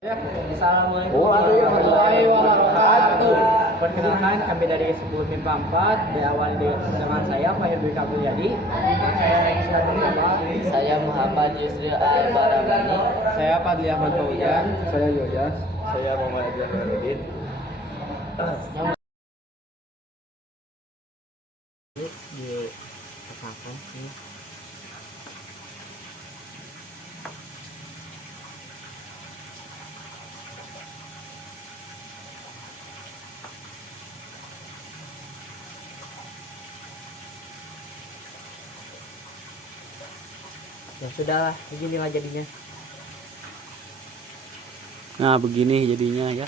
Ya, assalamualaikum warahmatullahi wabarakatuh. Perkenalkan, kami dari Sebelum Mimpa 4 diawali dengan saya Pak Herbie Kabulyadi. Saya Muhammad Yusri Al-Baramani. Saya Fadli Ahmad Fauzan. Saya Yoyas. Saya Muhammad Jamaludin. Ya sudahlah, beginilah jadinya. Nah, begini jadinya ya.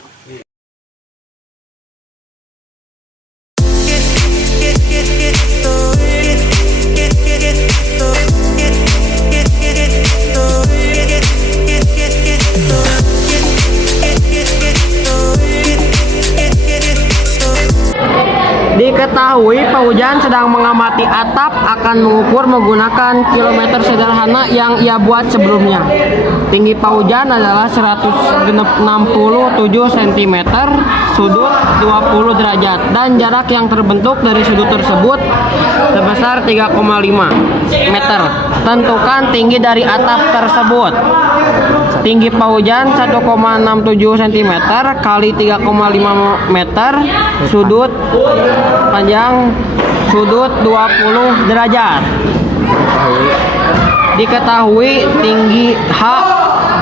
Diketahui Pak Hujan sedang mengamati atap akan mengukur menggunakan kilometer sederhana yang ia buat sebelumnya. Tinggi Pak Hujan adalah 167 cm, sudut 20 derajat, dan jarak yang terbentuk dari sudut tersebut sebesar 3,5 meter. Tentukan tinggi dari atap tersebut. Tinggi Pak Hujan 1,67 cm kali 3,5 meter, sudut panjang sudut 20 derajat. Diketahui tinggi H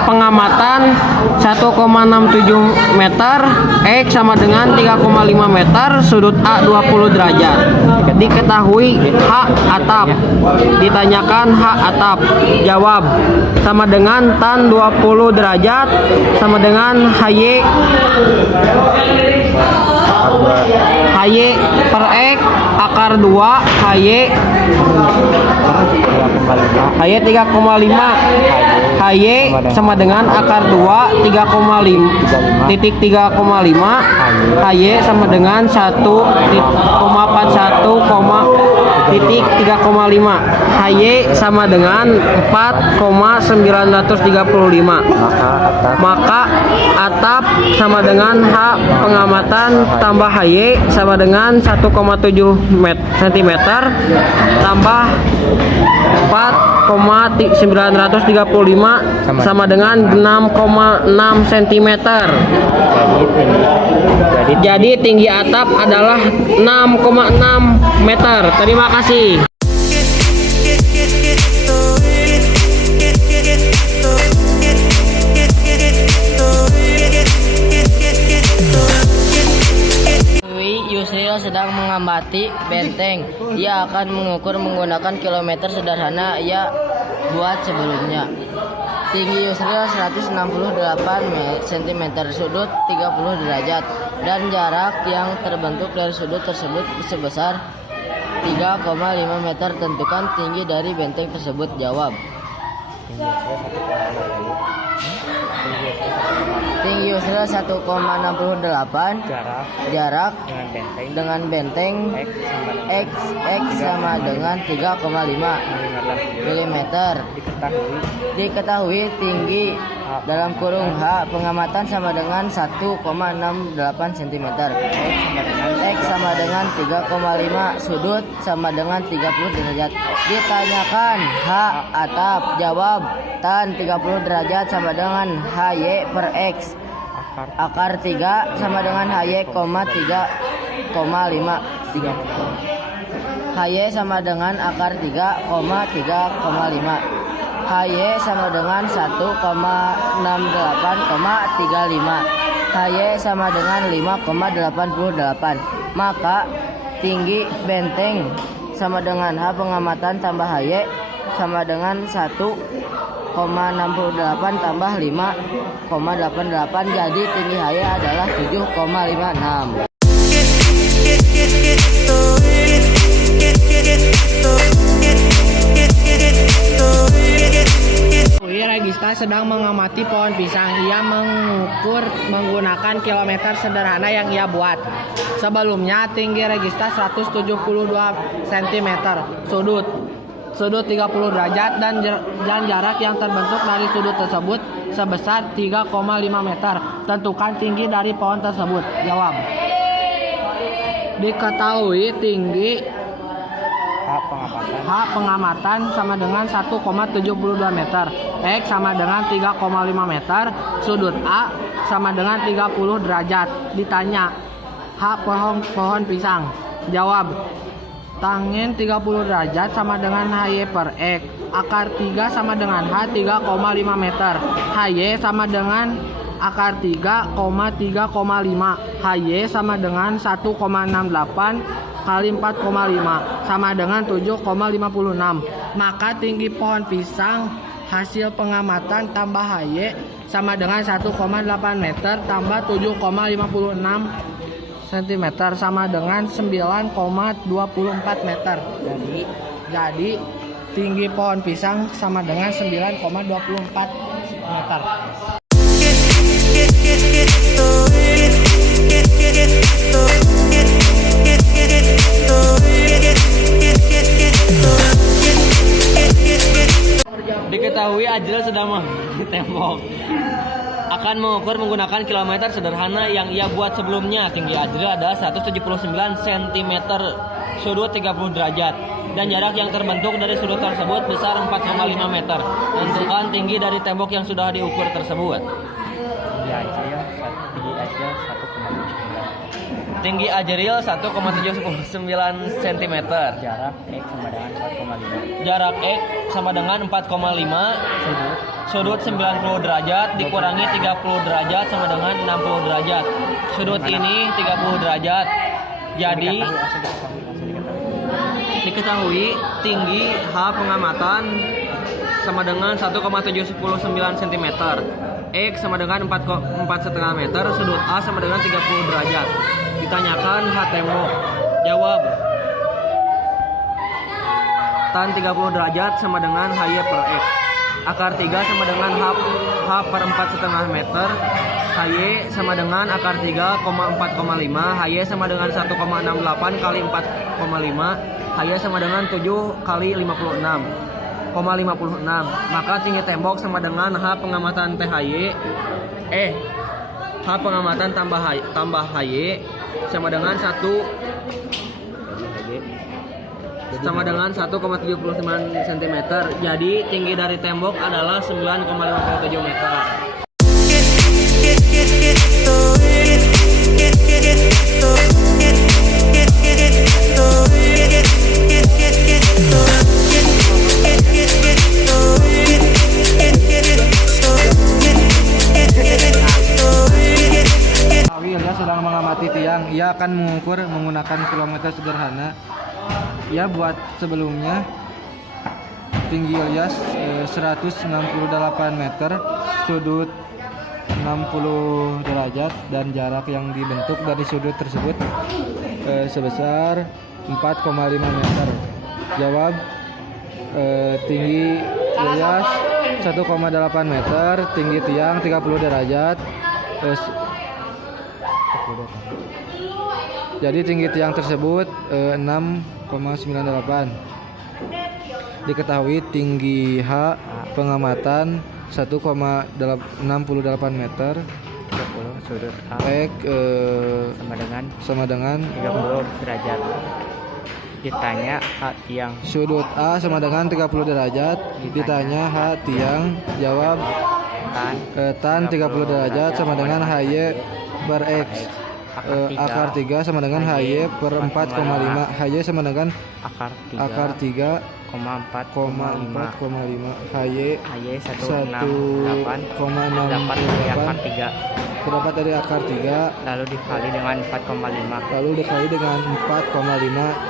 pengamatan 1,67 meter, X sama dengan 3,5 meter, sudut A 20 derajat. Diketahui H atap. Ditanyakan H atap. Jawab sama dengan tan 20 derajat sama dengan HY per X akar 2 HY 3,5 HY sama dengan akar 2 titik 3,5 HY sama dengan 1,41 titik 3,5 HY sama dengan 4,935. Maka atap sama dengan H pengamatan tambah HY sama dengan 1,7 cm tambah 4,935 sama dengan 6,6 cm. Jadi tinggi atap adalah 6,6 meter. Terima kasih. Yusril sedang mengamati benteng. Ia akan mengukur menggunakan kilometer sederhana ia buat sebelumnya. Tinggi Yusril 168 cm, sudut 30 derajat, dan jarak yang terbentuk dari sudut tersebut sebesar 3,5 meter. Tentukan tinggi dari benteng tersebut. Jawab. Tinggi Yusril 1,68, jarak dengan benteng X sama dengan 3,5 mm. Diketahui tinggi dalam kurung H pengamatan sama dengan 1,68 cm, X sama dengan 3,5, sudut sama dengan 30 derajat. Ditanyakan H atap. Jawab tan 30 derajat sama dengan HY per X akar 3 sama dengan HY, 3,5 HY sama dengan akar 3,3,5 HY sama dengan 1,68,35 HY sama dengan 5,88. Maka tinggi benteng sama dengan H pengamatan tambah HY sama dengan 1,68 tambah 5,88. Jadi tinggi HY adalah 7,56. Regista sedang mengamati pohon pisang. Ia mengukur menggunakan kilometer sederhana yang ia buat sebelumnya. Tinggi Regista 172 cm, sudut sudut 30 derajat dan jarak yang terbentuk dari sudut tersebut sebesar 3,5 meter. Tentukan tinggi dari pohon tersebut. Jawab. Diketahui tinggi H pengamatan sama dengan 1,72 meter. X sama dengan 3,5 meter. Sudut A sama dengan 30 derajat. Ditanya, H pohon pisang. Jawab. Tangent 30 derajat sama dengan HY per X. Akar 3 sama dengan H 3,5 meter. HY sama dengan akar 3,3,5. HY sama dengan 1,68 kali 4,5 sama dengan 7,56. Maka tinggi pohon pisang hasil pengamatan tambah HY sama dengan 1,8 meter tambah 7,56 cm sama dengan 9,24 meter. Jadi tinggi pohon pisang sama dengan 9,24 meter. Diketahui Ajril sedang mengambil tembok akan mengukur menggunakan kilometer sederhana yang ia buat sebelumnya. Tinggi Ajril adalah 179 cm, sudut 30 derajat, dan jarak yang terbentuk dari sudut tersebut besar 4,5 meter. Tentukan tinggi dari tembok yang sudah diukur tersebut. Tinggi Ajril 1,79 cm. Jarak X sama dengan 4,5. Sudut 90 derajat dikurangi 30 derajat sama dengan 60 derajat. Sudut ini 30 derajat. Jadi diketahui tinggi H pengamatan sama dengan 1,719 cm. X sama dengan 4,5 meter. Sudut A sama dengan 30 derajat. Ditanyakan H tembok. Jawab. Tan 30 derajat sama dengan HY per X. Akar 3 sama dengan H per 4,5 meter. HY sama dengan akar 3,4,5. HY sama dengan 1,68 kali 4,5. HY sama dengan 7 kali 56,56. Maka tinggi tembok sama dengan H pengamatan THY. H pengamatan tambah HY sama dengan 1,79 cm. Jadi tinggi dari tembok adalah 9,57 meter. Ilyas sedang mengamati tiang. Ia akan mengukur menggunakan kilometer sederhana. Ia buat sebelumnya. Tinggi Ilyas 168 meter, sudut 60 derajat, dan jarak yang dibentuk dari sudut tersebut sebesar 4,5 meter. Jawab. Tinggi Ilyas 1,8 meter, tinggi tiang 30 derajat. Jadi tinggi tiang tersebut 6,98. Diketahui tinggi H pengamatan 1,68 meter. Sudut A X sama dengan 30 derajat. Ditanya H tiang. Sudut A sama dengan 30 derajat. Ditanya H tiang. Jawab. Tan 30 derajat sama dengan HY per X. Akar 3 sama dengan HY per 4,5. HY sama dengan akar 3,4,5. HY 1,68 terdapat dari akar 3 lalu dikali dengan 4,5.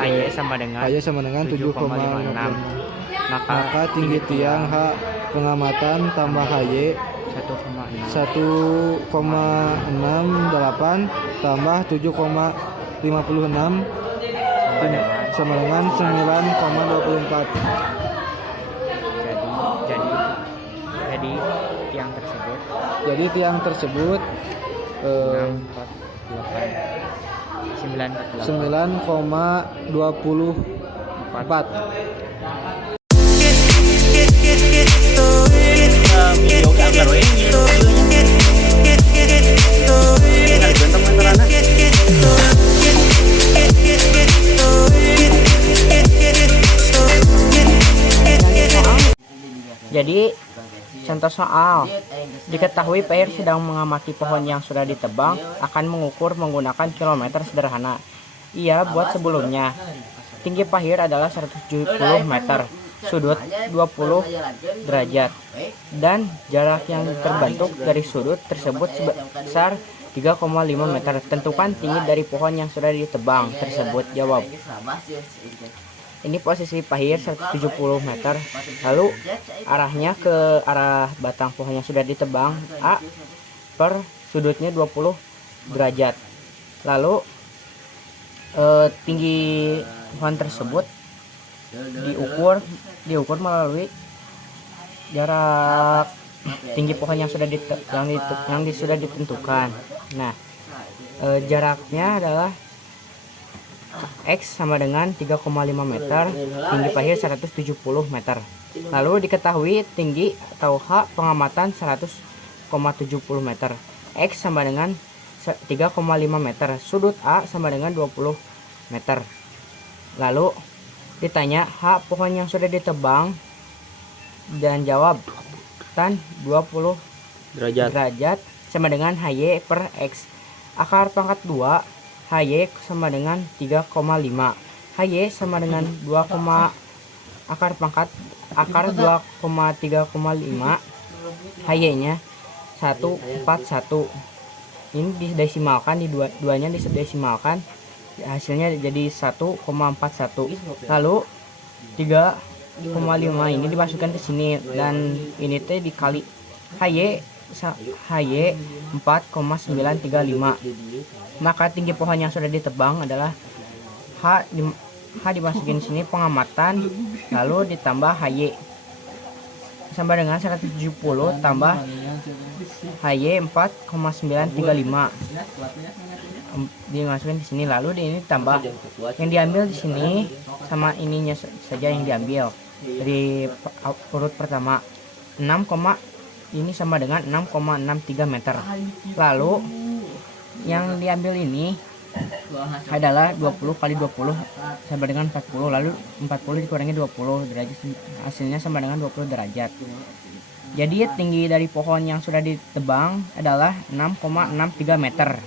HY sama dengan 7,56. Maka tinggi tiang H pengamatan tambah HY 1,68 tambah 7,56 sama dengan 9,24. Jadi tiang tersebut 9,24. Video ke anggar we. Tinggal bentuk meterana. Jadi contoh soal, diketahui PR sedang mengamati pohon yang sudah ditebang akan mengukur menggunakan kilometer sederhana. Ia buat sebelumnya. Tinggi pahir adalah 170 meter, sudut 20 derajat, dan jarak yang terbentuk dari sudut tersebut sebesar 3,5 meter. Tentukan tinggi dari pohon yang sudah ditebang tersebut. Jawab. Ini posisi pahir 170 meter. Lalu arahnya ke arah batang pohon yang sudah ditebang A per sudutnya 20 derajat. Lalu tinggi pohon tersebut diukur melalui jarak tinggi pohon yang sudah sudah ditentukan. Nah, jaraknya adalah X sama dengan 3,5 meter, tinggi pahir 170 meter. Lalu diketahui tinggi atau H pengamatan 100,70 meter. X sama dengan 3,5 meter, sudut A sama dengan 20 meter. Lalu ditanya H pohon yang sudah ditebang dan jawab tan 20 derajat sama dengan HY per X. Akar pangkat 2 HY sama dengan 3,5. HY sama dengan 2, akar 2,3,5. HY-nya 141. Ini didesimalkan, duanya didesimalkan. Hasilnya jadi 1,41. Lalu 3,5 ini dimasukkan ke sini dan ini teh dikali HY 4,935. Maka tinggi pohon yang sudah ditebang adalah H dimasukin sini pengamatan, lalu ditambah HY sama dengan 170 tambah HY 4,935 dimasukin di sini, lalu ini tambah yang diambil di sini sama ininya saja yang diambil dari urut pertama 6, ini sama dengan 6,63 meter. Lalu yang diambil ini adalah 20 kali 20 sama dengan 40, lalu 40 dikurangi 20 derajat, hasilnya sama dengan 20 derajat. Jadi tinggi dari pohon yang sudah ditebang adalah 6,63 meter.